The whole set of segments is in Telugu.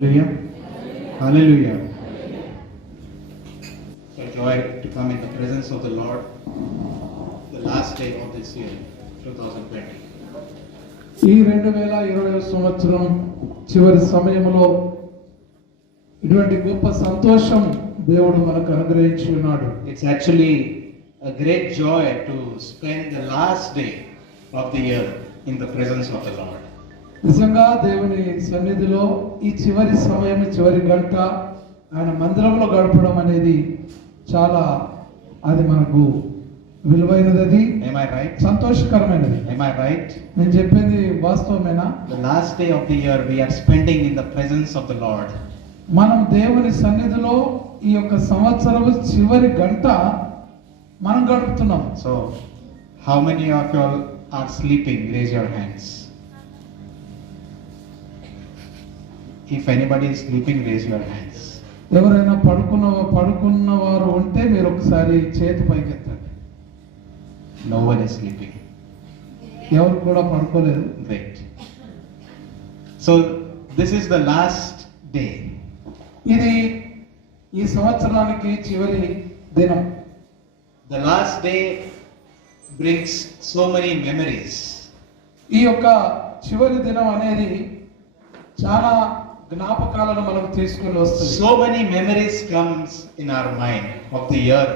Hallelujah. Hallelujah. So joy to come in the presence of the Lord the last day of this year, 2020. ఈ 2020 సంవత్సరం చివరి సమయంలో ఇటువంటి గొప్ప సంతోషం దేవుడు మనకు అనుగ్రహించి ఉన్నాడు. It's actually a great joy to spend the last day of the year in the presence of the Lord. నిజంగా దేవుని సన్నిధిలో ఈ చివరి సమయం, చివరి గంట ఆయన మందిరంలో గడపడం అనేది చాలా అది మనకు విలువైనది. Am I right? సంతోషకరమైనది. Am I right? నేను చెప్పింది వాస్తవమేనా? The last day of the year we are spending in the presence of the Lord. మనం దేవుని సన్నిధిలో ఈ యొక్క సంవత్సరం చివరి గంట మనం గడుపుతున్నాం. So how many of you all are sleeping? Raise your hands. If anybody is sleeping, raise your hands. ఎవరైనా పడుకున్న వారు ఉంటే మీరు ఒకసారి చేతి పైకెత్తండి. No one is sleeping. ఎవరు కూడా పడుకోలేదు. Great. So this is the last day. ఇది ఈ సంవత్సరానికి చివరి దినం. The last day brings so many memories. ఈ యొక్క చివరి దినం అనేది చాలా జ్ఞాపకాలను మనకు తీసుకొని వస్తుంది. So many memories comes in our mind of the year,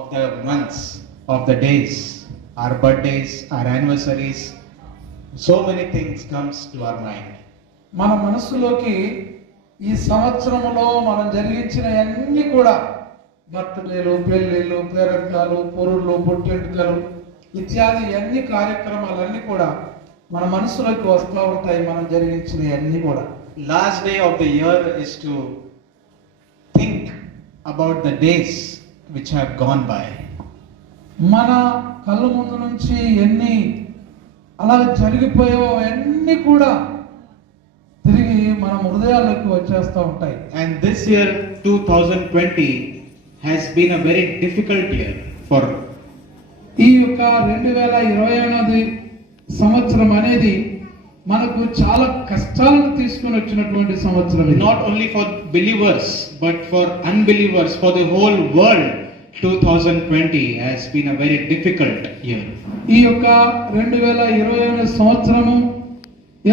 of the months, of the days, our birthdays, our anniversaries. So many things comes to our mind. మన మనస్సులోకి ఈ సంవత్సరంలో మనం జరిగించిన అన్ని కూడా బర్త్డేలు, పెళ్లిళ్ళు, పేరంటాలు, పొరుళ్ళు, పుట్టెంటుకలు ఇత్యాది అన్ని కార్యక్రమాలన్నీ కూడా మన మనసులోకి వస్తూ ఉంటాయి. మనం జరిగించిన అన్ని కూడా. Last day of the year is to think about the days which have gone by. మన కళ్ళ ముందు నుంచి ఎన్ని అలా జరిగిపోయావో అన్ని కూడా తిరిగి మన హృదయాల్లోకి వచ్చేస్తూ ఉంటాయి. And this year 2020 has been a very difficult year for ఈ యొక్క 2020 సంవత్సరం అనేది మనకు చాలా కష్టాలను తీసుకొని వచ్చినటువంటి సంవత్సరం. not only for believers but for unbelievers, for the whole world. 2020 has been a very difficult year. ఈ యొక్క 2020 సంవత్సరము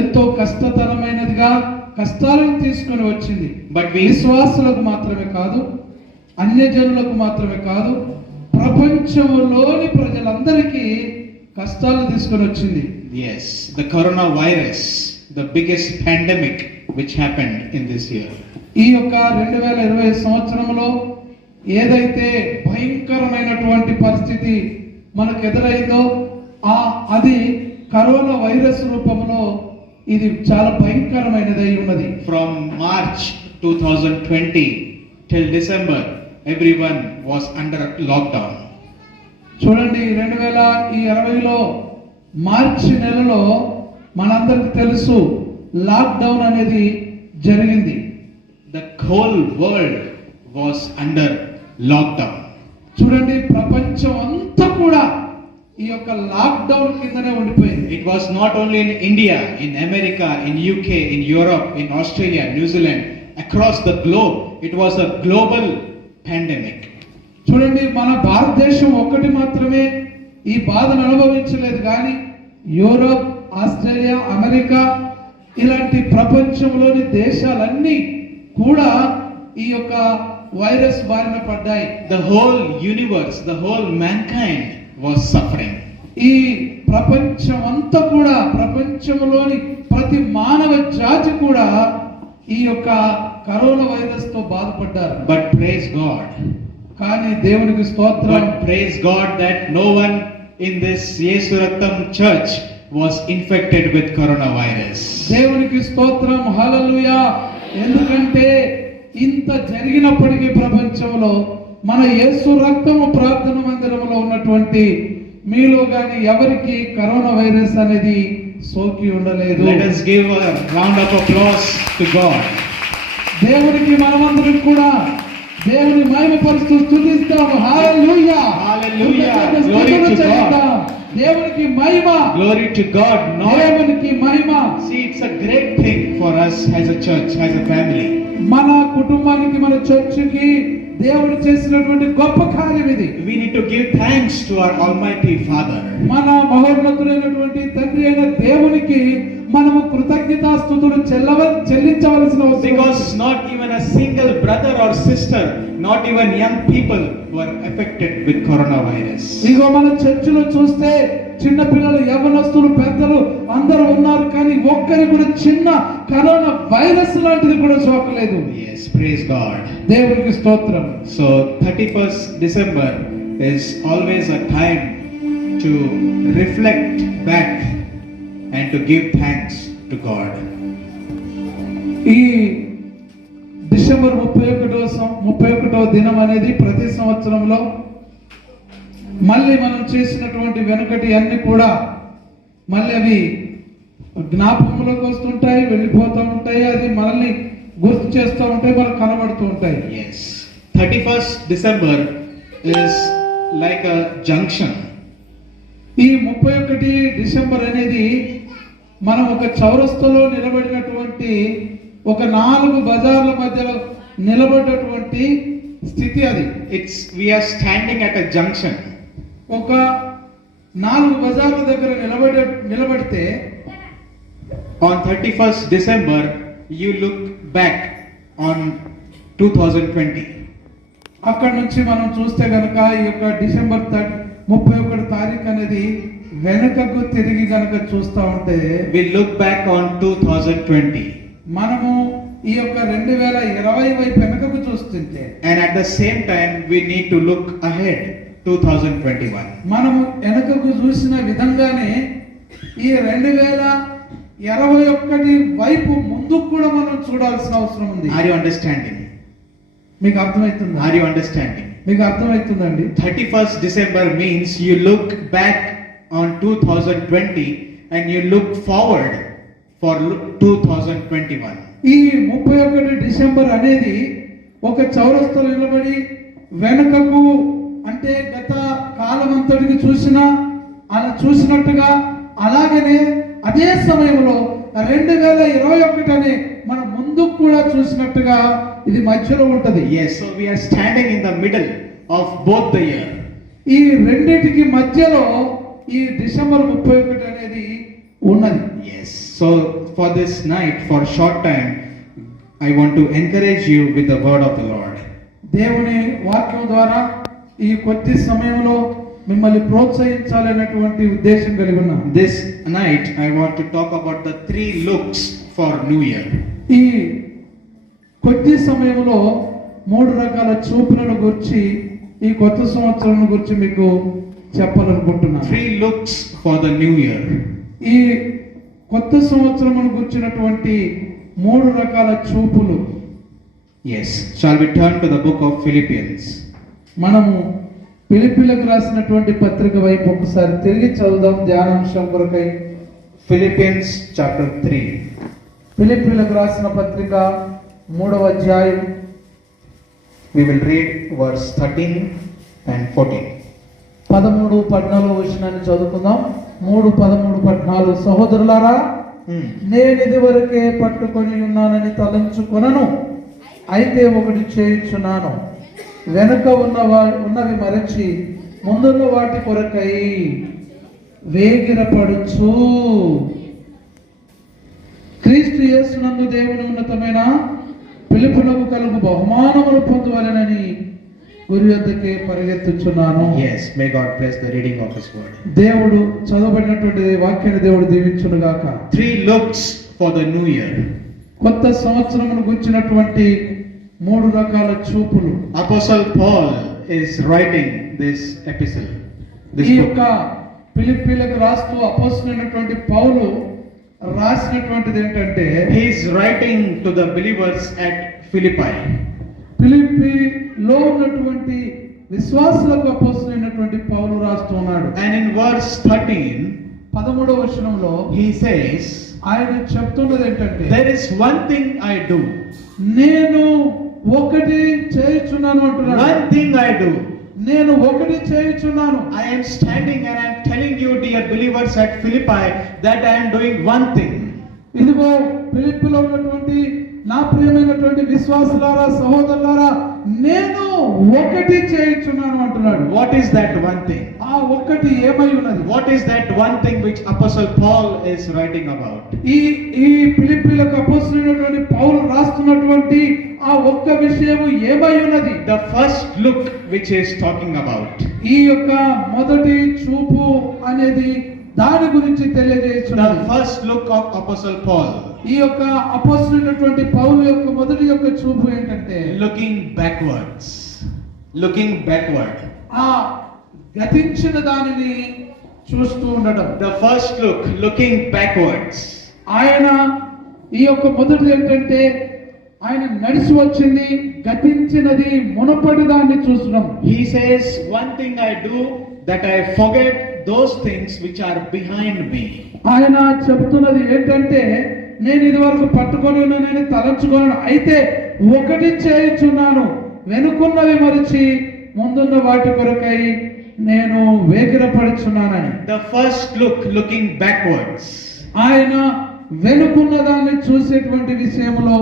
ఎంతో కష్టతరమైనదిగా కష్టాలను తీసుకొని వచ్చింది. But విశ్వాసులకు మాత్రమే కాదు, అన్యజనులకు మాత్రమే కాదు, ప్రపంచంలోని ప్రజలందరికీ కష్టాలు తీసుకొని వచ్చింది. yes, the coronavirus, the biggest pandemic which happened in this year. ఈ యొక్క 2020 సంవత్సరంలో ఏదైతే భయంకరమైనటువంటి పరిస్థితి మనకు ఎదురైందో అది కరోనా వైరస్ రూపంలో ఇది చాలా భయంకరమైనది అయి ఉన్నది. From March 2020 till December, everyone was under lockdown. చూడండి, 2020లో మార్చి నెలలో మనందరికి తెలుసు లాక్డౌన్ అనేది జరిగింది. The whole world was under lockdown. చూడండి, ప్రపంచం అంతా కూడా ఈ యొక్క లాక్డౌన్ కిందనే ఉండిపోయింది. It was not only in India, in America, in UK, in Europe, in Australia, New Zealand, across the globe. It was a global pandemic. చూడండి, మన భారతదేశం ఒక్కటి మాత్రమే ఈ బాధను అనుభవించలేదు, కానీ యూరోప్, ఆస్ట్రేలియా, అమెరికా ఇలాంటి ప్రపంచంలోని దేశాలన్నీ కూడా ఈ యొక్క వైరస్ బారిన పడ్డాయి. The whole universe, the whole mankind was suffering. ఈ ప్రపంచం అంతా కూడా, ప్రపంచంలోని ప్రతి మానవ జాతి కూడా ఈ యొక్క కరోనా వైరస్ తో బాధపడ్డారు. But praise God. కానీ దేవునికి స్తోత్రం. But praise God that no one in this Yesu Raktam church was infected with coronavirus. దేవునికి స్తోత్రం, హల్లెలూయా. ఎందుకంటే ఇంత జరిగినప్పటికీ ప్రపంచంలో మన యేసు రక్తము ప్రార్థన మందిరంలో ఉన్నటువంటి మీలో గాని ఎవరికి కరోనా వైరస్ అనేది సోకి ఉండలేదు. Let us give a round of applause to God. దేవునికి మనమందరం కూడా దేవుని మహిమపరుస్తూ స్తుతిస్తాము. హల్లెలూయా. Hallelujah. Glory to God. దేవునికి మహిమ, Glory to God. Not దేవునికి మహిమ. see, it's a great thing for us as a church, as a family. మన కుటుంబానికి, మన చర్చికి దేవుడు చేసినటువంటి గొప్ప కార్యం ఇది. We need to give thanks to our Almighty Father. మన మహోన్నతుడైనటువంటి తండ్రి అయిన దేవునికి మనము కృతజ్ఞతాస్తుతులు చెల్లించవలసిన అవసరం ఉంది. Because not even a single brother or sister, not even young people were affected with coronavirus. ఇగో మన చర్చిలో చూస్తే చిన్న పిల్లలు, యవ్వనస్తులు, పెద్దలు అందరూ ఉన్నారు, కానీ ఒక్కరి కూడా చిన్న కరోనా వైరస్ లాంటిది కూడా సోకలేదు. Yes, praise God. దేవునికి స్తోత్రం. So 31st December is always a time to reflect back and to give thanks to God. ఈ డిసెంబర్ 31వ దినం అనేది ప్రతి సంవత్సరంలో మళ్ళీ మనం చేసినటువంటి వెనుకటి అన్ని కూడా మళ్ళీ అవి జ్ఞాపకంలోకి వస్తుంటాయి, వెళ్ళిపోతూ ఉంటాయి, అది మనల్ని గుర్తు చేస్తూ ఉంటాయి, మనకు కనబడుతూ ఉంటాయి. Yes, 31st December is like a junction. ఈ 31 డిసెంబర్ అనేది మనం ఒక చౌరస్తలో నిలబడినటువంటి ఒక 4 బజార్ల మధ్యలో నిలబడ్డటువంటి స్థితి అది. We are standing at a junction. ఒక 4 బజార్ల దగ్గర నిలబడితే On 31st December, you look back on 2020. అక్కడ నుంచి మనం చూస్తే గనక ఈ యొక్క డిసెంబర్ 31 తారీఖు అనేది వెనుకకు తిరిగి గనక చూస్తా ఉంటే We look back on 2020. మనము ఈ యొక్క 2020 వైపు వెనుకకు చూస్తుంటే, And at the same time, we need to look ahead, 2021. మనము వెనుకకు చూసిన విధంగానే ఈ 2021 వైపు ముందుకు కూడా మనం చూడాల్సిన అవసరం ఉంది. Are you understanding? మీకు అర్థమవుతుందా? Are you understanding? మీకు అర్థమవుతుందండి? 31st December means you look back on 2020 and you look forward for 2021. ఈ 31 డిసెంబర్ అనేది ఒక చౌరస్తలో నిలబడి వెనుకకు, అంటే గత కాలం అంతటికి అలా చూసినట్టుగా, అలాగనే అదే సమయంలో 2021 అనే మన ముందుకు కూడా చూసినట్టుగా ఇది మధ్యలో ఉంటది. Yes, so we are standing in the middle of both the year. ఈ రెండింటికి మధ్యలో ఈ డిసెంబర్ 31 అనేది ఉన్నది. Yes, so for this night, for short time, I want to encourage you with the word of the Lord. దేవుని వాక్యం ద్వారా ఈ కొద్ది సమయంలో మిమ్మల్ని ప్రోత్సహించాలనేటువంటి ఉద్దేశం కలిగి ఉన్నాను. This night, I want to talk about the 3 looks for New Year. ఈ కొద్ది సమయంలో 3 రకాల చూపులను గురించి, ఈ కొత్త సంవత్సరం గురించి మీకు చెప్పాలనుకుంటున్నాను. 3 looks for the New Year. ఈ కొత్త సంవత్సరం గురించినటువంటి 3 రకాల చూపులు. Yes, shall we turn to the book of Philippians? మనము ఫిలిప్పీలకు రాసినటువంటి పత్రిక వైపు ఒకసారి తిరిగి చదువుదాం ధ్యానాంశం కొరకై. Philippians chapter 3. ఫిలిప్పీలకు రాసిన పత్రిక 3వ అధ్యాయం. We will read verse 13 and 14. 13, 14 వచనాన్ని చదువుకుందాం. 3, 13, 14. సహోదరులారా, నేను ఇదివరకే పట్టుకొని ఉన్నానని తలంచుకొనను, అయితే ఒకటి చేయుచున్నాను, వెనుక ఉన్నవి మరచి ముందున్న వాటి కొరకై వేగిరపడుచు క్రీస్తు యేసునందు దేవుని ఉన్నతమైన పిలుపునకు కలుగు బహుమానములు పొందువలెనని గురి వద్దకే పరిగెత్తుచున్నాను. Yes, may God bless the reading of His word. దేవుడు చదవబడినటువంటి వాక్యాన్ని దేవుడు దీవించును గాక. 3 looks for the new year. కొత్త సంవత్సరమును గుర్చినటువంటి 3 రకాల చూపులు. Apostle Paul is writing this epistle. ఈ యొక్క ఫిలిప్పీలకు రాస్తూ అపోస్తలుడైనటువంటి పౌలు రాసినటువంటిది ఏంటంటే, he is writing to the believers at Philippi. ఫిలిప్పీలో ఉన్నటువంటి విశ్వాసులకు అపోస్తలుడైనటువంటి పౌలు రాస్తున్నాడు. And in verse 13, 13వ వచనంలో he says, ఆయన చెప్తున్నది ఏంటంటే, there is one thing I do. నేను ఒకటి చేయుచున్నాను అంటున్నాడు. One thing I do. నేను ఒకటి చేయుచున్నాను. I am standing and I am telling you, dear believers at Philippi, that I am doing one thing. ఇదిగో ఫిలిప్పీలో ఉన్నటువంటి నా ప్రియమైనటువంటి విశ్వాసులారా, సహోదరులారా, నేను ఒకటి చేయుచున్నాను అంటున్నాడు. What is that one thing? ఆ ఒక్కటి ఏమై ఉన్నది? What is that one thing which Apostle Paul is writing about? ఈ ఈ ఫిలిప్పీలకు అపోస్తలుడైనటువంటి పౌలు రాస్తున్నటువంటి ఆ ఒక్క విషయము ఏమై ఉన్నది? The first look which he is talking about. ఈ యొక్క మొదటి చూపు అనేది దాని గురించి The తెలియజేస్తున్నది. first look of Apostle Paul. ఈ యొక్క అపోస్తలుడైనటువంటి పౌలు యొక్క మొదటి యొక్క చూపు ఏంటంటే Looking backwards. Looking backward. ఆ గతించిన దానిని చూస్తూ ఉండడం. The first look, looking backwards. ఆయన ఈ యొక్క మొదటి ఏంటంటే ఆయన నడిచి వచ్చింది గతించినది మునపటి దాన్ని చూస్తున్నాం. He says, one thing I do, that I forget those things which are behind me. ఆయన చెబుతున్నది ఏంటంటే నేను ఇదివరకు పట్టుకొని ఉన్నానని తలంచుకున్నాను, అయితే ఒకటి చేయుచున్నాను, వెనుకున్నవి మరిచి ముందున్న వాటి కొరకై నేను వేగిరపడుచున్నానని. The first look, looking backwards. ఆయన వెనుకున్న దాన్ని చూసేటువంటి విషయంలో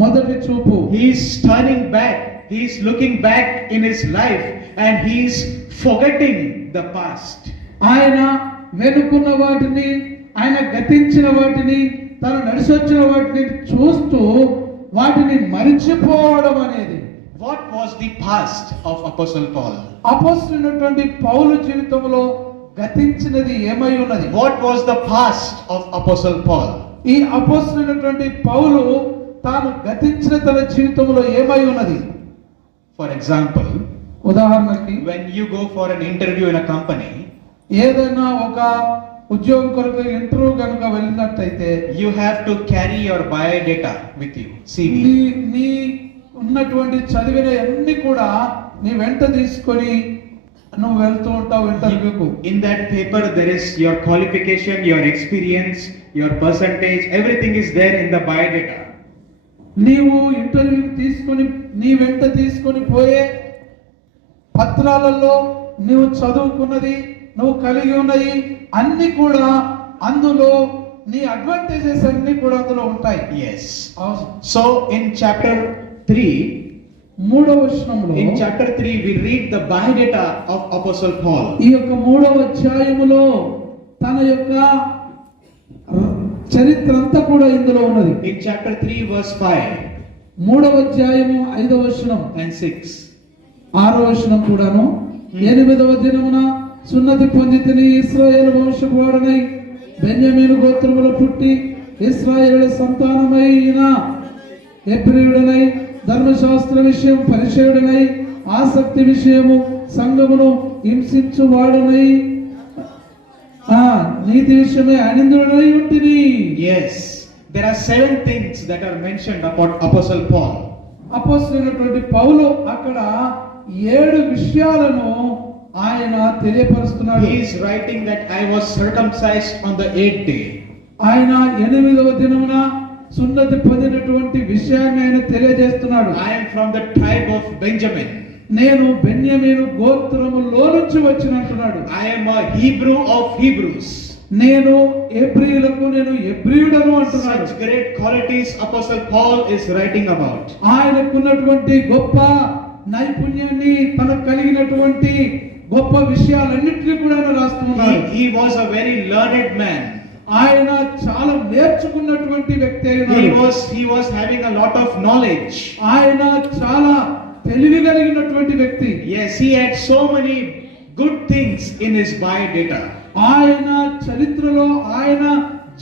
మొదటి చూపు. He is turning back. He is looking back in his life and he is forgetting the past. ఆయన వెనుకున్న వాటిని, ఆయన గతించిన వాటిని, తను నడిచొచ్చిన వాటిని చూస్తూ వాటిని మరిచిపోవడం అనేది. What was the past of Apostle Paul? అపోస్తలుడైనటువంటి పౌలు జీవితంలో గతించినది ఏమై ఉన్నది? What was the past of Apostle Paul? ఈ అపోస్తలుడైనటువంటి పౌలు తాను గతించిన తన జీవితంలో ఏమై ఉన్నది? For example, ఉదాహరణకి when you go for an interview in a company, ఏదైనా ఒక ఉద్యోగం కొరకు ఇంటర్వ్యూ కనుక వెళ్ళినట్టయితే you have to carry your biodata with you, CV. నీ ఉన్నటువంటి చదివిన అన్ని కూడా నీ వెంట తీసుకొని నువ్వు వెళ్తూ ఉంటావు ఇంటర్వ్యూకు. In that paper there is your qualification, your experience, your percentage, everything is there in the biodata. నీవు ఇంటర్వ్యూకి తీసుకొని నీ వెంట తీసుకొని పోయే పత్రాలలో నీవు చదువుకున్నది, నువ్వు కలిగి ఉన్నది అన్ని కూడా అందులో, నీ అడ్వాంటేజెస్ అన్ని కూడా అందులో ఉంటాయి. Yes. So in chapter 3, మూడవ వచనంలో, in chapter 3 we read the biodata of Apostle Paul. ఈ యొక్క మూడవ అధ్యాయములో తన యొక్క చరిత్ర అంతా కూడా ఇందులో ఉన్నది. In chapter 3 verse 5 మూడవ అధ్యాయము 5వ వచనం and 6. 6వ వచనం కూడాను, 8వ దినమున సున్నతి పొందితిని, ఇశ్రాయేలు వంశపు వాడనై బెన్యామీను గోత్రములో పుట్టి ఇశ్రాయేలు సంతానమైన హెబ్రీయుడనై ధర్మశాస్త్ర విషయం పరిచయుడనై ఆసక్తి విషయము సంఘమును హింసించు వాడనై నీతి విషయమై అనిందుడనై ఉంటిని. Yes, there are 7 things that are mentioned about Apostle Paul. అపోస్తలుడైనటువంటి పౌలు అక్కడ 7 విషయాలను ఆయన తెలియపరుస్తున్నాడు. He is writing that I was circumcised on the 8th day. ఆయన 8వ దినమున సున్నతి పొందినటువంటి విషయాన్ని ఆయన తెలియజేస్తున్నాడు. I am from the tribe of Benjamin. నేను బెన్యామీను గోత్రములో నుంచి వచ్చినంటున్నాడు. I am a Hebrew of Hebrews. నేను హెబ్రీయులకు నేను హెబ్రీయుడను అంటున్నాడు. Such great qualities Apostle Paul is writing about. ఆయనకున్నటువంటి గొప్ప నైపుణ్యాన్ని, తనకు కలిగినటువంటి గొప్ప విషయాలన్నింటినీ కూడా ఆయన రాస్తున్నాడు. He was a very learned man. ఆయన చాలా నేర్చుకున్నటువంటి వ్యక్తి He అయినాడు. was having a lot of knowledge. ఆయన చాలా తెలివి కలిగినటువంటి వ్యక్తి. Yes, he had so many good things in his biodata. ఆయన చరిత్రలో, ఆయన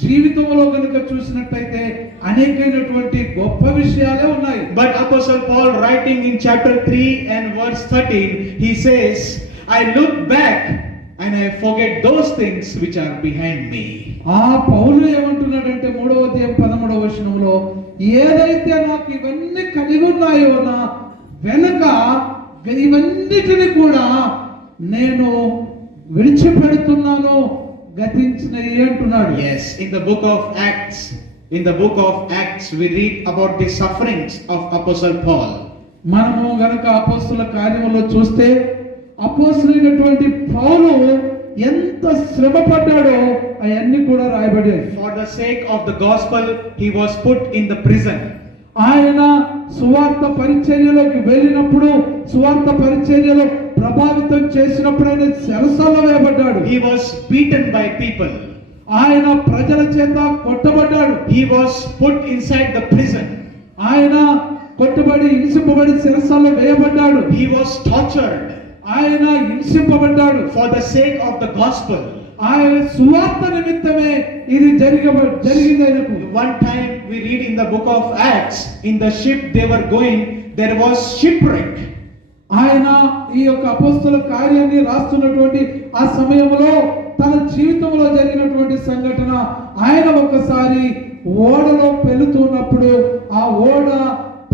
జీవితంలో కనుక చూసినట్టయితే అనేకమైనటువంటి గొప్ప విషయాలే ఉన్నాయి. But Apostle Paul, writing in chapter 3 and verse 13, he says, I look back and I forget those things which are behind me. ఆ పౌలు ఏమంటున్నాడంటే 3వ అధ్యాయం 13వ వచనంలో, ఏదైతే నాకు ఇవన్నీ కలిగి ఉన్నాయో నా వెనక ఇవన్నిటిని కూడా నేను విడిచిపెడుతున్నాను, గతించినవి అంటున్నాడు. Yes, in the book of Acts we read about the sufferings of Apostle Paul. మనము గనక అపోస్తలుల కార్యములో చూస్తే అపోస్తలుడైనటువంటి పౌలు ఎంత శ్రమ పడ్డాడో అవన్నీ కూడా రాయబడ్డాయి. For the sake of the gospel, he was put in the prison. ఆయన సువార్త పరిచర్యలోకి వెళ్ళినప్పుడు, సువార్త పరిచర్యలో ప్రభావితం చేసినప్పుడు ఆయన చెరసాలలో వేయబడ్డాడు. He was beaten by people. ఆయన ప్రజల చేత కొట్టబడ్డాడు. He was put inside the prison. ఆయన కొట్టబడి హింసింపబడి చెరసాలలో వేయబడ్డాడు. He was tortured ఆయన హింసింపబడ్డాడు. for the sake of the gospel. ఆయన సువార్త నిమిత్తమే ఇది జరిగింది ఆయనకు. One time we read in the book of Acts, in the ship they were going, there was shipwreck. ఆయన ఈ యొక్క అపోస్తల కార్యాన్ని రాస్తున్నటువంటి ఆ సమయంలో తన జీవితంలో జరిగినటువంటి సంఘటన, ఆయన ఒకసారి ఓడలో పెళ్తున్నప్పుడు ఆ ఓడ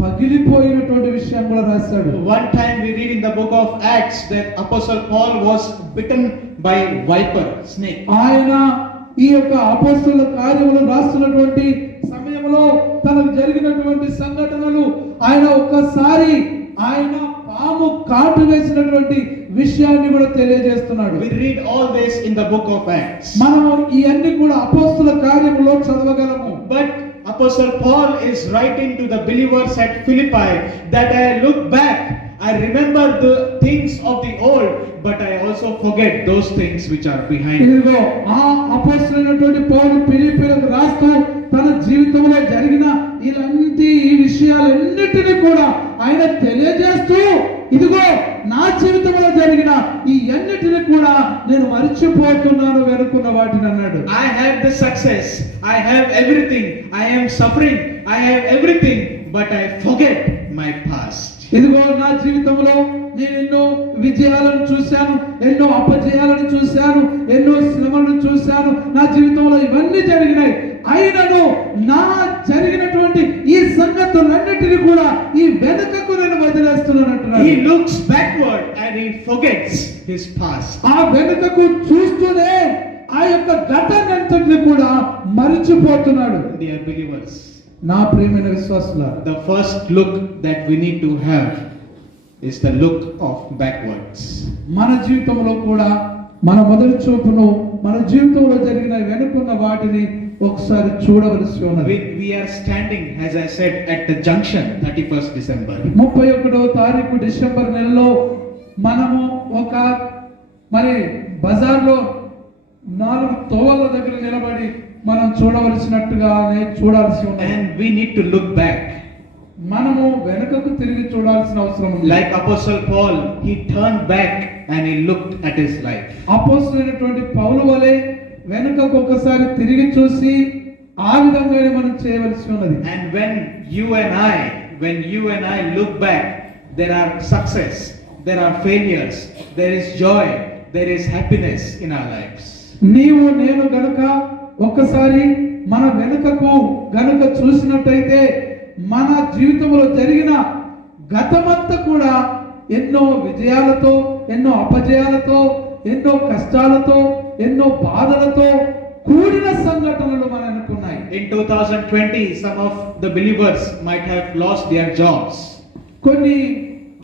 పగిలిపోయినటువంటి విషయం కూడా రాశాడు. One time we read in the book of Acts that Apostle Paul was bitten by viper, snake. ఆయన ఈ యొక్క అపోస్తల కార్యములు రాస్తున్నటువంటి సమయంలో తనకు జరిగినటువంటి సంఘటనలు, ఆయన ఒక్కసారి ఆయన పాము కాటు వేసినటువంటి విషయాన్ని కూడా తెలియజేస్తున్నాడు. We read all this in the book of Acts. మనము ఇవన్నీ కూడా అపోస్తల కార్యములో చదవగలము. But Apostle Paul is writing to the believers at Philippi that I look back, I remember the things of the old, but I also forget those things which are behind. ఇదిగో ఆ అపోస్తలుడైనటువంటి పౌలు ఫిలిప్పీలకు రాస్తూ తన జీవితంలో జరిగిన ఇలాంటి ఈ విషయాలన్నిటినీ కూడా ఆయన తెలియజేస్తూ, ఇదిగో నా జీవితంలో జరిగిన ఈ అన్నిటిని కూడా నేను మర్చిపోతున్నాను వెనుకున్న వాటిని అన్నాడు. I have the success, I have everything, I am suffering, I have everything, but I forget my past. ఇదిగో నా జీవితంలో నేను ఎన్నో విజయాలను చూశాను, ఎన్నో అపజయాలను చూశాను, ఎన్నో శ్రమలను చూశాను. నా జీవితంలో ఇవన్నీ జరిగినాయి. అయినను నా జరిగినటువంటి ఈ సంగతులన్నిటిని కూడా ఈ వెనుకకు నేను వదిలేస్తున్నాను అంటున్నాడు. He looks backward and he forgets his past. ఆ వెనుకకు చూస్తూనే ఆ యొక్క ఘటనంతటిని కూడా మరిచిపోతున్నాడు. Dear believers, నా ప్రియమైన విశ్వాసులారా, the first look that we need to have is the look of backwards. మన జీవితంలో కూడా మన మొదటి చూపును మన జీవితంలో జరిగిన వెనుకున్న వాటిని ఒకసారి చూడవలసి ఉన్నది. We are standing, as I said, at the junction 31st December. 31వ తారీఖు డిసెంబర్ నెలలో మనము ఒక బజార్లో 4 తోవల దగ్గర నిలబడి మనం చూడవలసినట్టుగానే చూడాల్సి ఉన్నది. And we need to look back. మనము వెనుకకు తిరిగి చూడాల్సిన అవసరం ఉంది. Like Apostle Paul, he turned back and he looked at his life. అపోస్తలుడైనటువంటి పౌలు వలె వెనుకకు ఒకసారి తిరిగి చూసి ఆ విధంగానే మనం చేయవలసి ఉన్నది. And when you and I look back, there are success, there are failures, there is joy, there is happiness in our lives. నీవు నేను గనుక ఒక్కసారి మన వెనుకకు గనుక చూసినట్టయితే మన జీవితంలో జరిగిన గతమంతా కూడా ఎన్నో విజయాలతో, ఎన్నో అపజయాలతో, ఎన్నో కష్టాలతో, ఎన్నో బాధలతో కూడిన సంఘటనలు మనం అనుకున్నాయి. In 2020, some of the believers might have lost their jobs.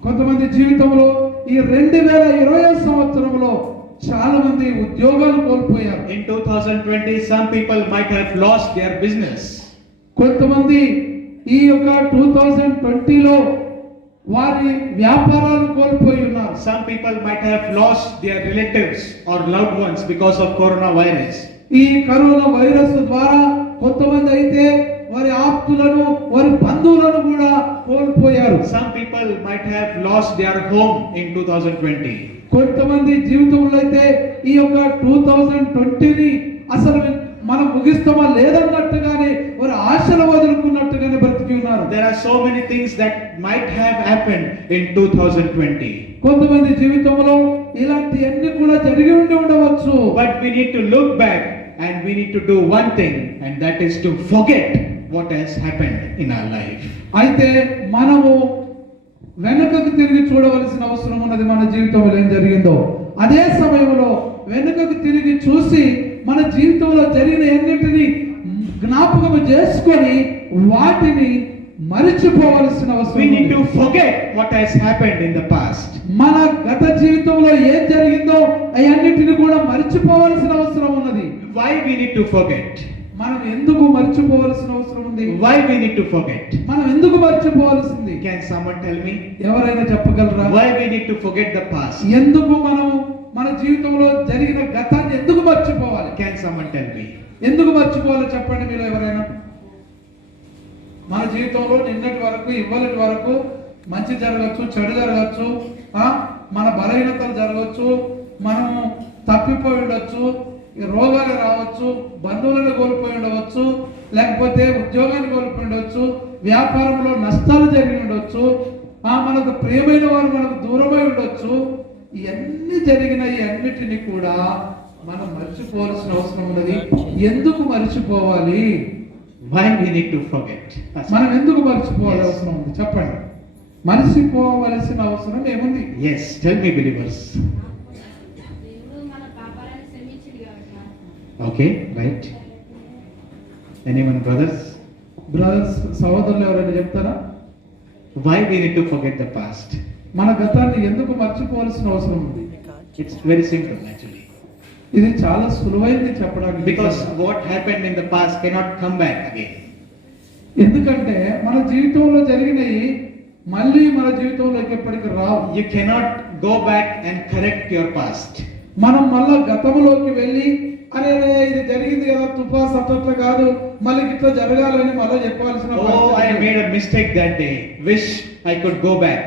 కొంతమంది జీవితంలో ఈ 2020 సంవత్సరంలో చాలా మంది ఉద్యోగాలు కోల్పోయారు. In 2020, some people might have lost their business. కొంతమంది ఈ యొక్క 2020లో వారి వ్యాపారాలు కోల్పోయి ఉన్నారు. Some people might have lost their relatives or loved ones because of coronavirus. ఈ కరోనా వైరస్ ద్వారా కొంతమంది అయితే వారి ఆప్తులను, వారి బంధువులను కూడా కోల్పోయారు. Some people might have lost their home in 2020. కొంతమంది జీవితంలో అయితే ఈ యొక్క 2020ని అసలు మనం ముగిస్తామా లేదన్నట్టుగానే వారి ఆశలు వదులుకున్నట్టుగానే బ్రతికి ఉన్నారు. There are so many things that might have happened in 2020. కొంతమంది జీవితంలో ఇలాంటి అన్ని కూడా జరిగి ఉండవచ్చు. But we need to look back and we need to do one thing, and that is to forget what has happened in our life. అయితే మనము వెనుకకు తిరిగి చూడవలసిన అవసరం ఉన్నది. మన జీవితంలో ఏం జరిగిందో అదే సమయంలో వెనుకకు తిరిగి చూసి మన జీవితంలో జరిగిన అన్నిటిని జ్ఞాపకం చేసుకొని వాటిని మరిచిపోవలసిన అవసరం We need ఉంది. to forget what has happened in the past. మన గత జీవితంలో ఏం జరిగిందో అన్నిటిని కూడా మరిచిపోవలసిన అవసరం ఉన్నది. Why we need to forget? మనం ఎందుకు మరిచిపోవలసిన అవసరం ఉంది? Why we need to forget? మనం ఎందుకు మరిచిపోవలసింది? Can someone tell me? ఎవరైనా చెప్పగలరా? Why we need to forget the past? ఎందుకు మనం మన జీవితంలో జరిగిన గతాన్ని ఎందుకు మర్చిపోవాలి? Can someone tell me? ఎందుకు మర్చిపోవాలో చెప్పండి మీరు ఎవరైనా. మన జీవితంలో నిన్నటి వరకు ఇవ్వలటి వరకు మంచి జరగచ్చు, చెడు జరగచ్చు, మన బలహీనతలు జరగచ్చు, మనం తప్పిపోయి ఉండొచ్చు, రోగాలు రావచ్చు, బంధువులను కోల్పోయి ఉండవచ్చు, లేకపోతే ఉద్యోగాన్ని కోల్పోయి ఉండవచ్చు, వ్యాపారంలో నష్టాలు జరిగి ఉండొచ్చు, మనకు ప్రియమైన వారు మనకు దూరమై ఉండొచ్చు. ఇవన్నీ జరిగిన ఈ అన్నిటిని కూడా మనం మర్చిపోవాల్సిన అవసరం ఉన్నది. ఎందుకు మర్చిపోవాలి? Why we need to forget? మనం ఎందుకు మర్చిపోవాల్సిన అవసరం ఉంది చెప్పండి. మర్చిపోవలసిన అవసరం ఏముంది? Yes, tell me believers. Okay, right. Anyone brothers? Brothers, సహోదరులు ఎవరైనా చెప్తారా? Why we need to forget the past? మన గతాన్ని ఎందుకు మర్చిపోవాల్సిన అవసరం ఉంది? It's very simple actually. ఇది చాలా సులువైంది చెప్పడానికి. Because what happened in the past cannot come back again. ఎందుకంటే మన జీవితంలో జరిగినవి మళ్ళీ మన జీవితంలోకి ఎప్పటికీ రావు. You cannot go back and correct your past. మనం మళ్ళా గతంలోకి వెళ్ళి అరే ఇది జరిగింది కదా, తుఫాస్ అట్లా కాదు, మళ్ళీ ఇట్లా జరగాలని మళ్ళీ చెప్పాల్సిన Oh, I made a mistake that day. Wish I could go back.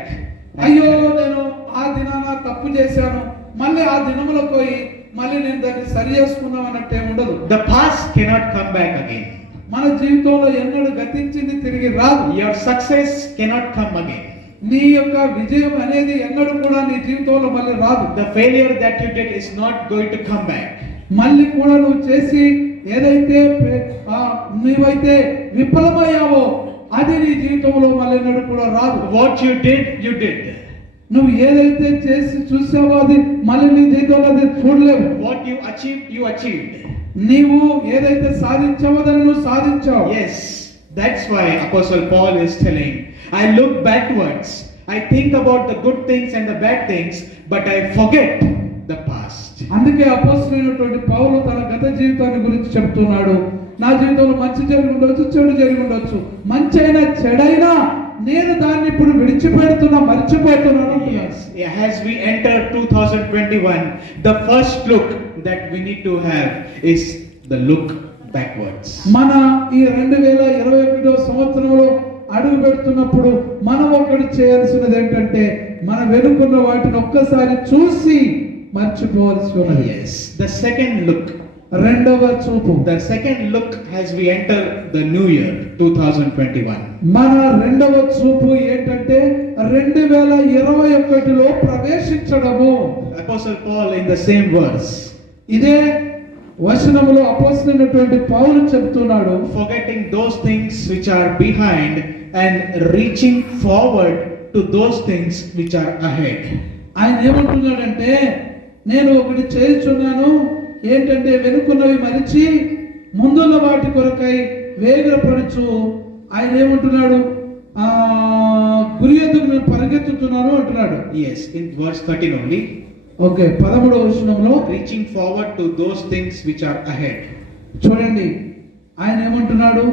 అయ్యో నేను ఆ దినాన తప్పు చేశాను, మళ్ళీ ఆ దినంలో పోయి మళ్ళీ నేను దాన్ని సరి చేసుకున్నాం అన్నట్టే ఉండదు. The past cannot come back again. మన జీవితంలో ఎన్నడూ గతించింది తిరిగి రాదు. Your success cannot come again. నీ యొక్క విజయం అనేది ఎన్నడూ కూడా నీ జీవితంలో మళ్ళీ రాదు. The failure that you did is not going to come back. మళ్ళీ కూడా నువ్వు చేసి ఏదైతే నీవైతే విఫలమయ్యావో అది నీ జీవితంలో మళ్ళీ ఎన్నడూ కూడా రాదు. What you did, you did. నువ్వు ఏదైతే చేసి చూసావో అది మళ్ళీ నీ జీవితంలో అది చూడలేవు. What you achieved, you achieved. నీవు ఏదైతే సాధించావో దాన్ని నువ్వు సాధించావు. Yes, that's why Apostle Paul is telling, I look backwards, I think about the good things and the bad things, but I forget the past. అందుకే అపోస్తలుడైనటువంటి పౌలు తన గత జీవితాన్ని గురించి చెప్తున్నాడు. నా జీవితంలో మంచి జరిగి ఉండొచ్చు, చెడు జరిగి ఉండొచ్చు, మంచి అయినా చెడైనా నేను దాన్ని ఇప్పుడు విడిచిపెడుతున్నా, మర్చిపోతున్నాను. Yes, as we enter 2021, the first look that we need to have is the look backwards. మన ఈ 2021వ సంవత్సరంలో అడుగు పెడుతున్నప్పుడు మనం ఒకటి చేయాల్సినది ఏంటంటే మన వెనుకున్న వాటిని ఒక్కసారి చూసి మర్చిపోవాల్సి ఉన్నది. Yes, the second look. రెండవ చూపు. The second look as we enter the new year 2021. మన రెండవ చూపు ఏంటంటే 2021లో ప్రవేశించడము. Apostle Paul in the same verse. ఇదే వచనములో అపోస్తలుడైనటువంటి పౌలు చెప్తున్నాడు, Forgetting those things which are behind and reaching forward to those things which are ahead. ఆయన ఏమంటున్నాడంటే నేను ఒకటి చేయుచున్నాను, ఏంటంటే వెనుకున్నవి మరిచి ముందున్న వాటి కొరకై వేగిరపడుచు. ఆయన ఏమంటున్నాడు, గురి ఎదుగు నేను పరిగెత్తుతున్నాను అంటున్నాడు. Yes, in verse 13 only. Okay, 13వ వచనంలో Reaching forward to those things which are ahead. చూడండి ఆయన ఏమంటున్నాడు,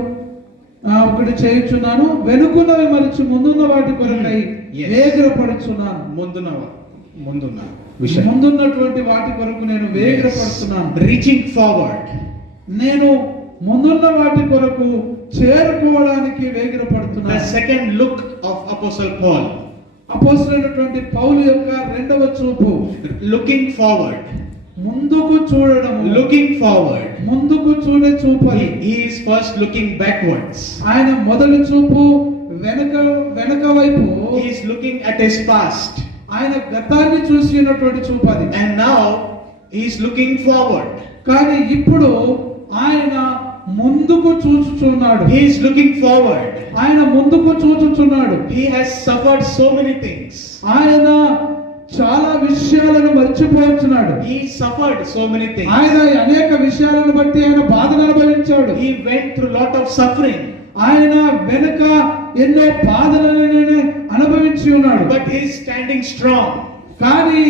ఒకటి చేయుచున్నాను, వెనుకున్నవి మరిచి ముందున్న వాటి కొరకై Yes. వేగిరపడుచున్నాను. ముందున్నటువంటి వాటి కొరకు నేను వేగిరపడుతున్నాను. Reaching forward. నేను ముందున్న వాటి కొరకు చేరుకోవడానికి వేగిరపడుతున్నాను. The second look of Apostle Paul. అపోస్తలుడైనటువంటి పౌలు యొక్క రెండవ చూపు Looking forward. ముందుకు చూడడం. Looking forward. ముందుకు చూడే చూపు. He is first looking backwards. ఆయన మొదటి చూపు వెనక వైపు. He is looking at his past. ఆయన గతాన్ని చూసి ఉన్నటువంటి చూపు అది. And now he is looking forward. కానీ ఇప్పుడు ఆయన ముందుకు చూచుచున్నాడు. He is looking forward. ఆయన ముందుకు చూచుచున్నాడు. He has suffered so many things. ఆయన చాలా విషయాలను మర్చిపోతున్నాడు. He suffered so many things. ఆయన అనేక విషయాలను బట్టి ఆయన బాధను అనుభవించాడు. He went through lot of suffering. ఆయన వెనుక ఎన్నో బాధలను అనుభవించి ఉన్నాడు. But he is standing strong. కానీ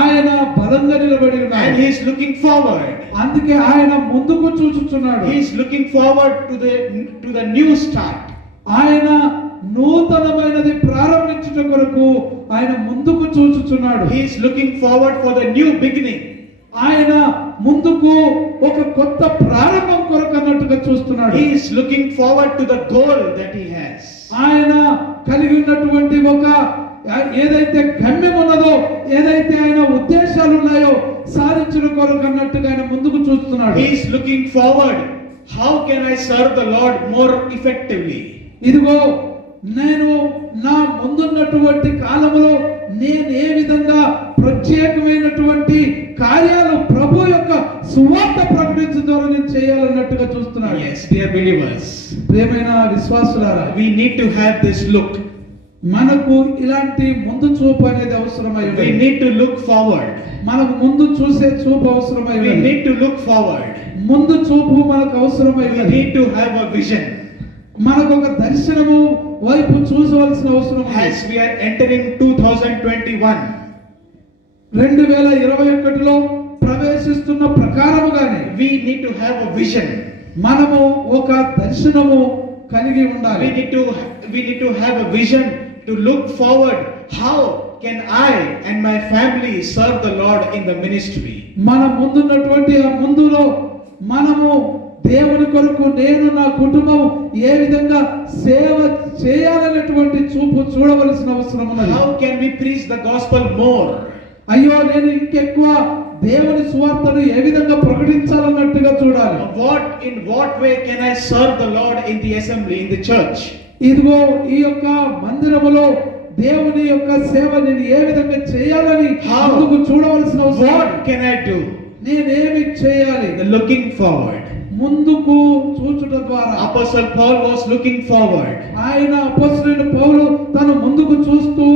ఆయన బలంగా నిలబడి And ఉన్నాడు. he is looking forward. అందుకే ఆయన ముందుకు చూచుచున్నాడు. He is looking forward to the new start. ఆయన నూతనమైనది ప్రారంభించుట కొరకు ఆయన ముందుకు చూచుచున్నాడు. He is looking forward for the new beginning. ఆయన ముందుకు ఒక కొత్త ప్రారంభం కొరకు అన్నట్టుగా చూస్తున్నాడు. He is looking forward to the goal that he has. ఆయన కలిగి ఉన్నటువంటి ఒక ఏదైతే గమ్యం ఉన్నదో, ఏదైతే ఆయన ఉద్దేశాలు ఉన్నాయో సాధించడం కొరకు అన్నట్టుగా ఆయన ముందుకు చూస్తున్నాడు. He is looking forward. How can I serve the Lord more effectively? ఇదిగో నేను నా ముందున్నటువంటి కాలంలో నేను ఏ విధంగా ప్రత్యేకమైనటువంటి కార్యాలు ప్రభు యొక్క సువార్త ప్రకటించడం ద్వారా నేను చేయాలన్నట్టుగా చూస్తున్నాను. Yes, dear believers. ప్రియమైన విశ్వాసులారా, We need to have this look. మనకు ఇలాంటి ముందు చూపు అనేది అవసరమై We ఉంది. need to look forward. మనకు ముందు చూసే చూపు అవసరమై We ఉంది. need to look forward. ముందు చూపు మనకు అవసరమై We ఉంది. need to have a vision. మనకు ఒక దర్శనము వైపు చూసవలసిన అవసరం ఉంది. As we are entering 2021, 2021లో ప్రవేశిస్తున్న ప్రకారముగానే we need to have a vision. మనము ఒక దర్శనము కలిగి ఉండాలి. We need to have a vision to look forward. How can I and my family serve the Lord in the ministry? మన ముందున్నటువంటి ఆ ముందులో మనము దేవుని కొరకు నేను నా కుటుంబం ఏ విధంగా సేవ చేయాలనేటువంటి చూపు చూడవలసిన అవసరం ఉన్నది. How can we preach the gospel more? అయ్యో నేను ఇంకెక్కువ దేవుని సువార్తను ఏ విధంగా ప్రకటించాలన్నట్టుగా చూడాలి. In what way can I serve the Lord in the assembly, in the church? ఇదిగో ఈ యొక్క మందిరములో దేవుని యొక్క సేవ నేను ఏ విధంగా చేయాలని ముందుకు చూడవలసిన అవసరం. What can I do? నేనేమి చేయాలి? The looking forward. ముందుకు చూచుట ద్వారా Apostle Paul was looking forward. ఆయన అపొస్తలుడైన పౌలు తను ముందుకు చూస్తూ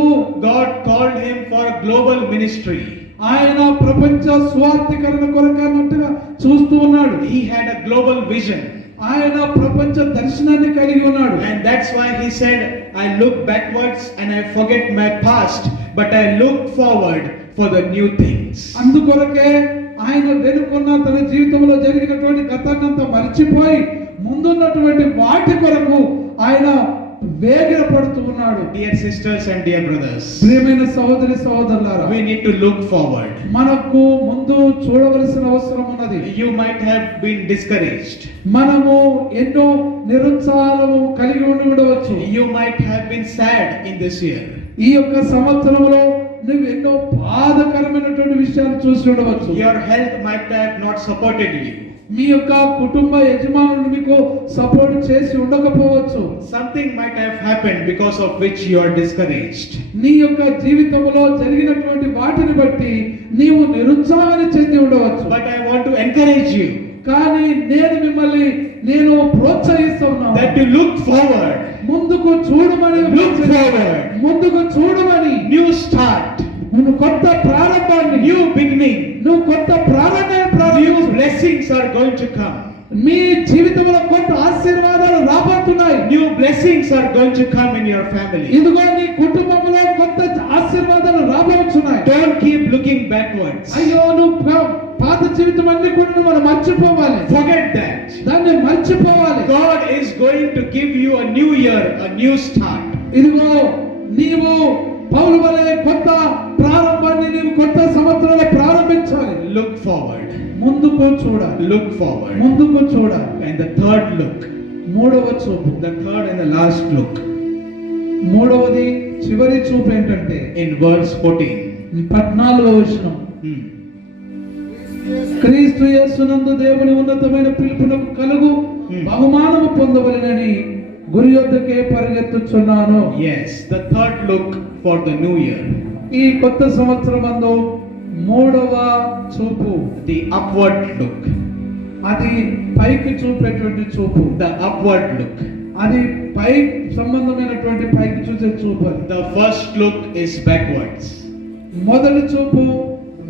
God called him for a global ministry. ఆయన ప్రపంచ స్వార్థీకరణ కొరకు అన్నట్టుగా చూస్తూ ఉన్నాడు. He had a global vision. ఆయన ప్రపంచ దర్శనాన్ని కలిగి ఉన్నాడు. And that's why he said, I look backwards and I forget my past, but I look forward for the new things. అందుకొరకే ఆయన వెనుకున్న తన జీవితంలో జరిగినటువంటి గతాన్నంతా మర్చిపోయి ముందున్నటువంటి వాటి కొరకు ఆయన వేగిరపడుతూ ఉన్నాడు. Dear sisters and dear brothers, ప్రియమైన సహోదరి సహోదరులారా, we need to look forward. మనకు ముందు చూడవలసిన అవసరం ఉన్నది. You might have been discouraged. మనము ఎన్నో నిరుత్సాహాలను కలిగి ఉండవచ్చు. You might have been sad in this year. ఈ యొక్క సంవత్సరంలో నువ్వు ఎన్నో బాధకరమైనటువంటి విషయాలు చూసి ఉండవచ్చు. Your health might have not supported you. మీ యొక్క కుటుంబ యజమానులు మీకు సపోర్ట్ చేసి ఉండకపోవచ్చు. Something might have happened because of which you are discouraged. నీ యొక్క జీవితంలో జరిగినటువంటి వాటిని బట్టి నీవు నిరుత్సాహాన్ని చెంది ఉండవచ్చు. But I want to encourage you కానీ నేను ప్రోత్సహిస్తున్నాను that to look forward. ముందుకు చూడమని. Look forward. ముందుకు చూడమని. New start. నువ్వు కొత్త ప్రారంభాన్ని, New beginning. నువ్వు కొత్త ప్రారంభాన్ని New blessings are going to come. మీ జీవితంలో కొత్త ఆశీర్వాదాలు రాబోతున్నాయి. New blessings are going to come in your family. ఇదిగో నీ కుటుంబంలో కొత్త ఆశీర్వాదాలు రాబోతున్నాయి. Don't keep looking backwards. అయ్యో నువ్వు పాత జీవితం అన్ని కూడా మనం మర్చిపోవాలి. Forget that. దాన్ని మర్చిపోవాలి. God is going to give you a new year, a new start. ఇదిగో నీవు పౌలు వలె కొత్త ప్రారంభాన్ని నీవు కొత్త సంవత్సరంలో ప్రారంభించాలి. Look forward. ముందుకు చూడాలి. Look forward. ముందుకు చూడాలి. And the third look. మూడవ చూపు. The third and the last look. మూడవది చివరి చూపు ఏంటంటే In verse 14. 14వ వచనం. క్రీస్తు యేసునందు దేవుని ఉన్నతమైన పిలుపునకు కలుగు బహుమానము పొందవలెనని గురి యొద్దకే పరిగెత్తుచున్నాను. Yes, the third look for the new year. ఈ కొత్త సంవత్సరమందు మూడవ చూపు. The upward look. అది పైకి చూపేటువంటి చూపు. The upward look. అది పై సంబంధమైనటువంటి పైకి చూసే చూపు. The first look is backwards. మొదటి చూపు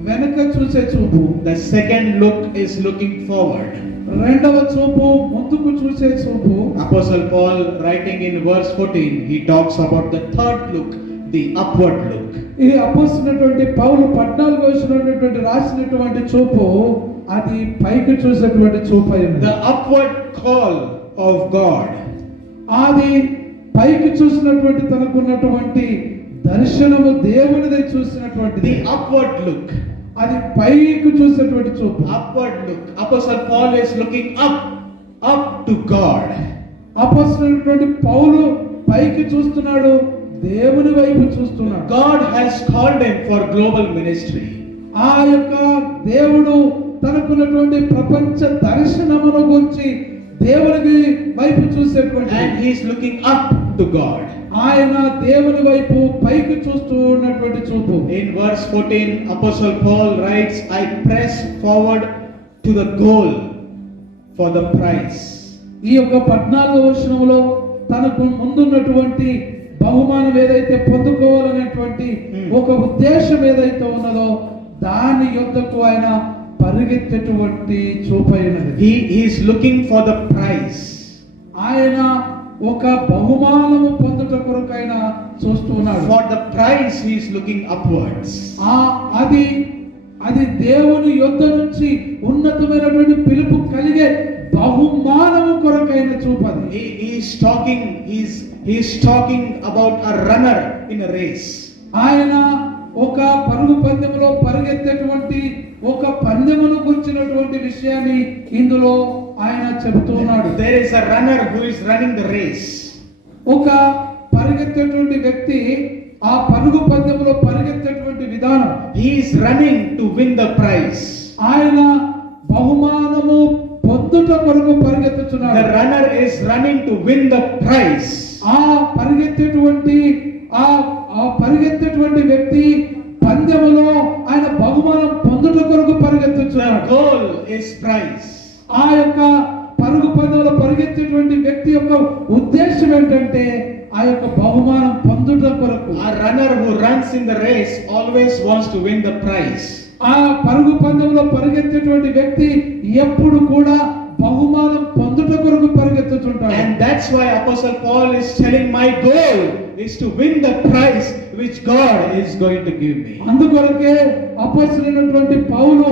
వెనక చూసే చూపు. The second look is looking forward. రెండవ చూపు ముందుకు చూసే చూపు. Apostle Paul, writing in verse 14, he talks about the third look, the upward look. ఈ అపోస్తున్నటువంటి పౌలు 14వ వచనంలో రాసినటువంటి చూపు అది పైకి చూసేటువంటి చూపు అయింది. The upward call of God. అది పైకి చూసినటువంటి తనకున్నటువంటి దర్శనము దేవునిది చూసినటువంటిది. The upward look. అది పైకి చూసేటువంటి చూపు. Upward look. Apostle Paul is looking up to God. అపోస్తున్నటువంటి పౌలు పైకి చూస్తున్నాడు, దేవుని వైపు చూస్తున్నాడు. God has called him for global ministry. ఆ యొక్క దేవుడు తనకున్నటువంటి ప్రపంచ దర్శనమును గురించి దేవుని వైపు చూసేటువంటి, And he is looking up to God. ఆయన దేవుని వైపు పైకి చూస్తూ ఉన్నటువంటి చూపు. In verse 14, Apostle Paul writes, I press forward to the goal for the prize. ఈ యొక్క 14వ వచనంలో తనకు ముందున్నటువంటి బహుమానం ఏదైతే పొందుకోవాలనేటువంటి ఒక ఉద్దేశం ఏదైతే ఉన్నదో దాని యొద్దకు ఆయన పరిగెత్తేటువంటి చూపైనది. He is looking for the prize. ఆయన ఒక బహుమానము పొందుట కొరకైనా చూస్తున్నాడు. For the prize he is looking upwards. అది దేవుని యొద్ద నుంచి ఉన్నతమైనటువంటి పిలుపు కలిగే బహుమానము కొరకైన చూపది. He is talking about a runner in a race. ఆయన ఒక పరుగు పందెంలో పరిగెత్తేటువంటి ఒక పందెమును గురించినటువంటి విషయాన్ని ఇందులో ఆయన చెబుతున్నాడు. There is a runner who is running the race. ఒక పరిగెత్తేటువంటి వ్యక్తి ఆ పరుగు పందెంలో పరిగెత్తేటువంటి విధానం. He is running to win the prize. ఆయన బహుమానము పొందుట కొరకు పరిగెత్తుచున్నాడు. The runner is running to win the prize. ఆ పరిగెత్తేటువంటి వ్యక్తి పందెములో ఆయన బహుమానం పొందుట కొరకు The పరిగెత్తుచున్నాడు. goal is prize. ఆ యొక్క పరుగు పందెంలో పరిగెత్తేటువంటి వ్యక్తి యొక్క ఉద్దేశం ఏంటంటే ఆ యొక్క బహుమానం పొందుట కొరకు. A runner who runs in the race always wants to win the prize. ఆ పరుగు పందెంలో పరిగెత్తేటువంటి వ్యక్తి ఎప్పుడు కూడా బహుమానం పొందుట కొరకు పరిగెత్తుతుంటాడు. And that's why Apostle Paul is telling, my goal is to win the prize which God is going to give me. అందుకొరకే అపోస్తలుడైనటువంటి పౌలు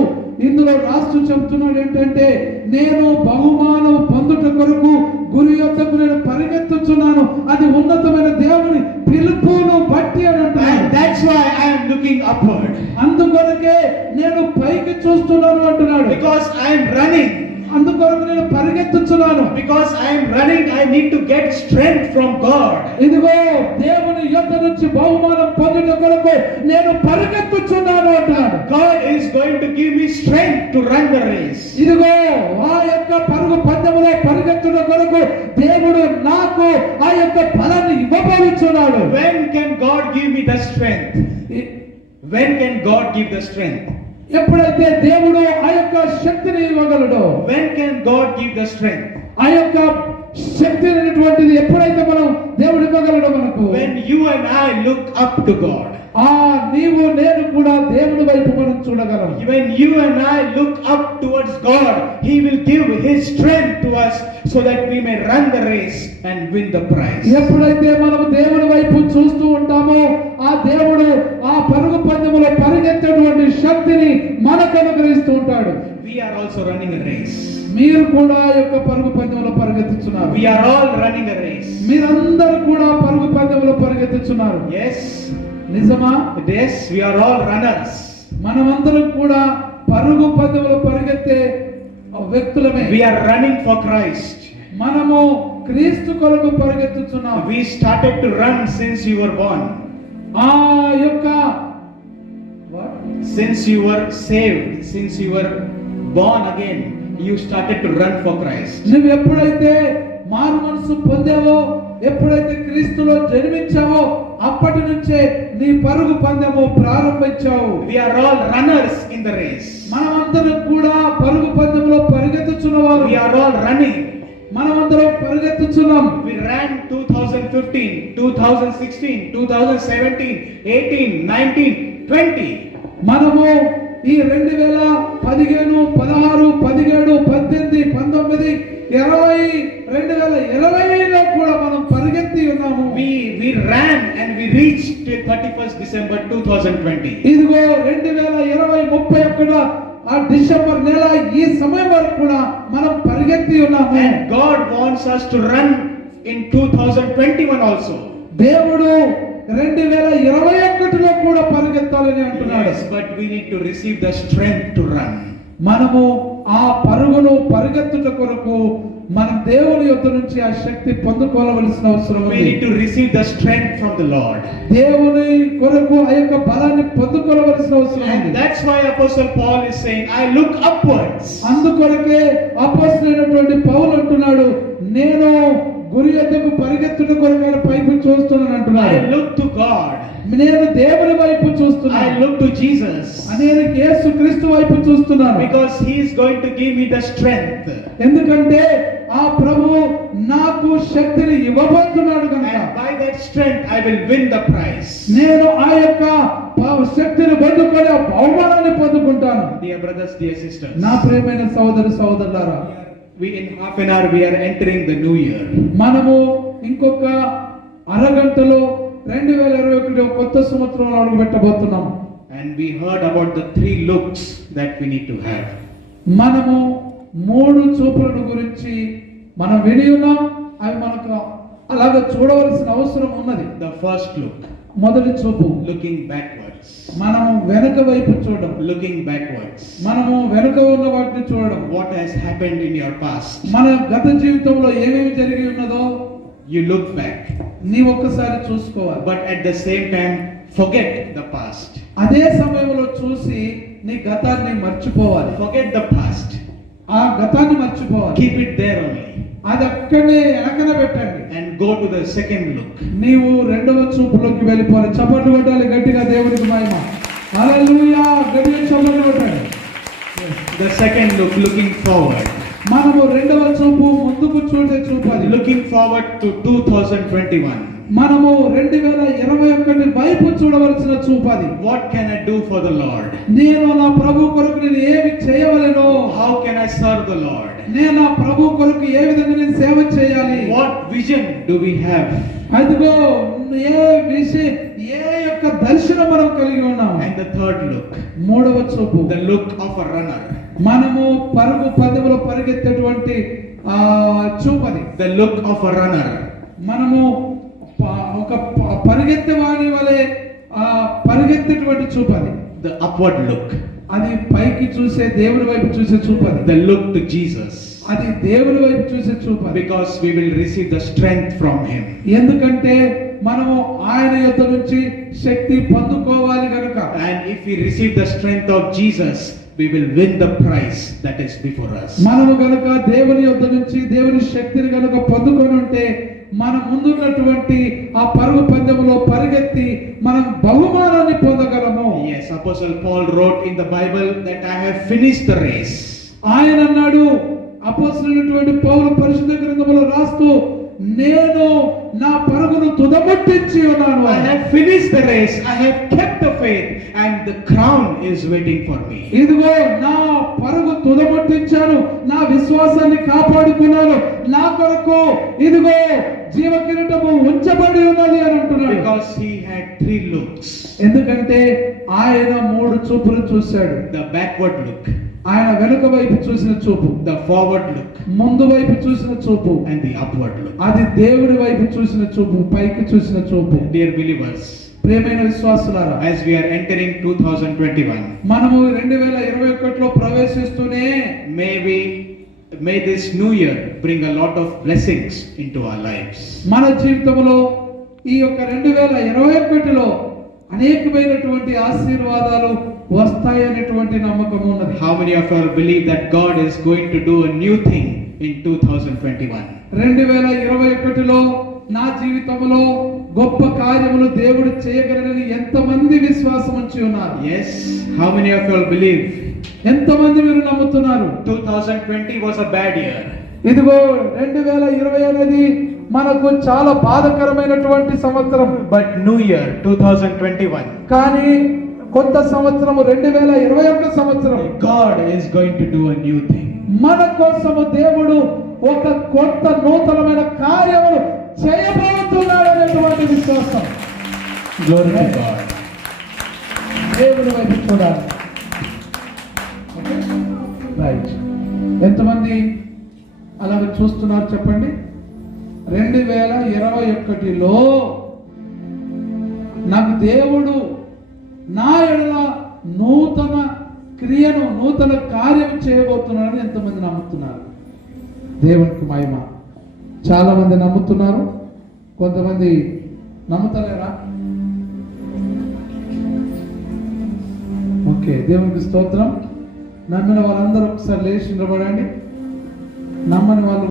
ఇందులో రాస్తూ చెప్తున్నాడు ఏంటంటే నేను బహుమానం పొందుట కొరకు గురి యొద్దకు నేను పరిగెత్తుచున్నాను, అది ఉన్నతమైన దేవుని పిలుపును బట్టి అని అంటాడు. And that's why I am looking upward. అందుకొరకే నేను పైకి చూస్తున్నాను అంటున్నాడు. Because I am running. అందుకొరకు నేను పరిగెత్తుచున్నాను. Because I am running, I need to get strength from God. ఇదిగో దేవుని యొద్ద నుంచి బహుమానం పొందుట కొరకు నేను పరిగెత్తుచున్నాను అంటాడు. God is going to give me strength to run the race. ఇదిగో ఆ యొక్క పరుగు పందెములో పరిగెత్తుట కొరకు దేవుడు నాకు ఆ యొక్క బలాన్ని ఇవ్వబోతున్నాడు. When can God give me the strength? When can God give the strength? ఎప్పుడైతే దేవుడు ఆ యొక్క శక్తిని ఇవ్వగలడో. When can God give the strength? ఆ యొక్క శక్తి అనేటువంటిది ఎప్పుడైతే మనం దేవుడు ఇవ్వగలడో మనకు. When you and I look up to God. నీవు నేను కూడా దేవుని వైపు మనం చూడగలం. When you and I look up towards God, He will give His strength to us so that we may run the race and win the prize. ఎప్పుడైతే మనం దేవుని వైపు చూస్తూ ఉంటామో ఆ దేవుడు ఆ పరుగు పందెములో పరిగెత్తేటువంటి శక్తిని మనకు అనుగ్రహిస్తూ ఉంటాడు. We are also running a race. మీరు కూడా ఆ యొక్క పరుగు పందెములో పరిగెత్తుచున్నారు. We are all running a race. మీరందరూ కూడా పరుగు పందెములో పరిగెత్తుచున్నారు. Yes. నిజమా? Yes, we are all runners. మనమందరం కూడా పరుగు పందెములో పరిగెత్తే వ్యక్తులమే. We are running for Christ. మనము క్రీస్తు కొరకు పరిగెత్తుచున్నాం. We started to run since you were born. ఆ యొక్క Since you were saved, since you were born again, you started to run for Christ. నువ్వు ఎప్పుడైతే మారు మనసు పొందావో, ఎప్పుడైతే క్రీస్తులో జన్మించావో అప్పటి నుంచే నీ పరుగు పందెము ప్రారంభించావు. We are all runners in the race. మనమందరం కూడా పరుగు పందెములో పరిగెత్తుచున్నవారు. We are all running. మనమందరం పరిగెత్తుచున్నాం. We ran 2015, 2016, 2017, 18, 19, 20. మనము ఈ 2015, 16, 17, 18, 19, 20, 2020లో కూడా మనం పరిగెత్తి ఉన్నాము. We ran and we reached till 31st December 2020. ఇదిగో 2020, 31 ఆ డిసెంబర్ నెల ఈ సమయం వరకు కూడా మనం పరిగెత్తి ఉన్నాము. And God wants us to run in 2021 also. దేవుడు 2021లో కూడా పరిగెత్తాలని అంటున్నాడు. Yes, but we need to receive the strength to run. మనము ఆ పరుగును పరిగెత్తుట కొరకు మనం దేవుని యొద్ద నుంచి ఆ శక్తి పొందుకోవలసిన అవసరం We ఉంది. need to receive the strength from the Lord. దేవుని కొరకు ఆ యొక్క బలాన్ని పొందుకోవలసిన అవసరం And ఉంది. that's why Apostle Paul is saying, I look upwards. అందుకొరకే అపొస్తలుడైనటువంటి పౌలు అంటున్నాడు, నేను గురి యొద్దకు పరిగెత్తుట కొరకు ఆయన పైకి చూస్తున్నాను అంటున్నాడు. I look to God. నేను దేవుని వైపు చూస్తున్నాను. I look to Jesus. నేను యేసు క్రీస్తు వైపు చూస్తున్నాను. Because he is going to give me the strength. ఎందుకంటే ఆ ప్రభువు నాకు శక్తిని ఇవ్వబోతున్నాడు కనుక And by that strength I will win the prize. నేను ఆ యొక్క శక్తిని పొందుకొని ఆ బహుమానాన్ని పొందుకుంటాను. Dear brothers, dear sisters, నా ప్రియమైన సహోదరులారా, we in half an hour we are entering the new year. మనము ఇంకొక అరగంటలో 2021 కొత్త సంవత్సరంలో అడుగు పెట్టబోతున్నాం. And we heard about the 3 looks that we need to have. మనము 3 చూపులను గురించి మనం విని ఉన్నాం. అవి మనకు అలాగ చూడవలసిన అవసరం ఉన్నది. The first look, మొదటి చూపు looking backwards. మనము వెనుక వైపు చూడడం. Looking backwards. మనము వెనుక ఉన్న వాటిని చూడడం. What has happened in your past? మన గత జీవితంలో ఏమేమి జరిగి ఉన్నదో You look back. నీ ఒక్కసారి చూసుకోవాలి. But at the same time, forget the past. అదే సమయంలో చూసి నీ గతాన్ని మర్చిపోవాలి. Forget the past. ఆ గతాన్ని మర్చిపోవాలి. Keep it there only. అది అక్కడనే వెనకన పెట్టండి. And go to the second look. నీవు రెండవ చూపులోకి వెళ్ళిపోవాలి. చప్పట్లు కొట్టాలి గట్టిగా దేవునికి మహిమ. హల్లెలూయా, గట్టిగా చప్పట్లు కొట్టాలి. The second look, looking forward. మనము రెండవ చూపు ముందుకు చూసే చూపు అది. Looking forward to 2021. మనము 2021 వైపు చూడవలసిన చూపు అది. What can I do for the Lord? నేను నా ప్రభు కొరకు నేను ఏమి చేయవలెనో, How can I serve the Lord? నేను నా ప్రభు కొరకు ఏ విధంగా నేను సేవ చేయాలి. What vision do we have? అదిగో ఏ విషయం, ఏ యొక్క దర్శనం మనం కలిగి ఉన్నాము. And the third look, మూడవ చూపు the look of a runner. మనము పరుగు పందెములో పరిగెత్తేటువంటి చూపది. The look of a runner. మనము ఒక పరిగెత్తే వాడి వలె పరిగెత్తేటువంటి చూపది. The upward look. అది పైకి చూసే దేవుని వైపు చూసే చూపది. The look to Jesus. అది దేవుని వైపు చూసే చూపది. Because we will receive the strength from him. ఎందుకంటే మనము ఆయన యొద్ద నుంచి శక్తి పొందుకోవాలి కనుక. And if we receive the strength of Jesus, we will win the prize that is before us. మనము గనుక దేవుని యొద్ద నుంచి దేవుని శక్తిని గనుక పొందుకొని ఉంటే మన ముందున్నటువంటి ఆ పరుగు పందెములో పరిగెత్తి మనం బహుమానాన్ని పొందగలము. Yes, Apostle Paul wrote in the Bible that I have finished the race. ఆయన అన్నాడు, అపొస్తలుడైనటువంటి పౌలు పరిశుద్ధ గ్రంథములో రాస్తూ, నేను నా పరుగును తుదముట్టించి ఉన్నాను. I have finished the race, I have kept the faith, and the crown is waiting for me. ఇదిగో నా పరుగు తుదముట్టించాను, నా విశ్వాసాన్ని కాపాడుకున్నాను, నా కొరకు ఇదిగో జీవ కిరీటము ఉంచబడి ఉన్నది అని అంటున్నాడు. Because he had 3 looks. ఎందుకంటే ఆయన 3 చూపులు చూశాడు. The backward look, ఆయన వెనుక వైపు చూసిన చూపు, the forward look, ముందు వైపు చూసిన చూపు, and the upward look. అది దేవుని వైపు చూసిన చూపు, పైకి చూసిన చూపు. Dear believers, ప్రియమైన విశ్వాసులారా, as we are entering 2021, మనము 2021లో ప్రవేశిస్తూనే may this new year bring a lot of blessings into our lives. మన జీవితంలో ఈ యొక్క 2021లో అనేకమైనటువంటి ఆశీర్వాదాలు వస్తాయనేటువంటి నమ్మకం ఉన్నది. How many of you all believe that God is going to do a new thing in 2021? 2021లో నా జీవితంలో గొప్ప కార్యములు దేవుడు చేయగలరని ఎంతమంది విశ్వాసం ఉంచి ఉన్నారు? Yes, how many of you all believe? ఎంతమంది మీరు నమ్ముతున్నారు? 2020 was a bad year. ఇదిగో 2020 అనేది మనకు చాలా బాధకరమైనటువంటి సంవత్సరం. But new year 2021, కానీ కొత్త సంవత్సరము 2021 సంవత్సరం God is going to do a new thing. మన కోసము దేవుడు ఒక కొత్త నూతనమైన కార్యమును చేయబోతున్నాడు అనేటువంటి విశ్వాసం. Glory to God. దేవుని వైపు చూడాలి. రైట్. ఎంతమంది అలాగ చూస్తున్నారు చెప్పండి. 2021లో నాకు దేవుడు నా ఎడల నూతన క్రియను నూతన కార్యం చేయబోతున్నాడని ఎంతమంది నమ్ముతున్నారు? దేవునికి మహిమ. చాలా మంది నమ్ముతున్నారు, కొంతమంది నమ్ముతలేరా? ఓకే, దేవునికి స్తోత్రం. నమ్మిన వాళ్ళందరూ ఒకసారి లేచి నిలబడండి. నమ్మని వాళ్ళు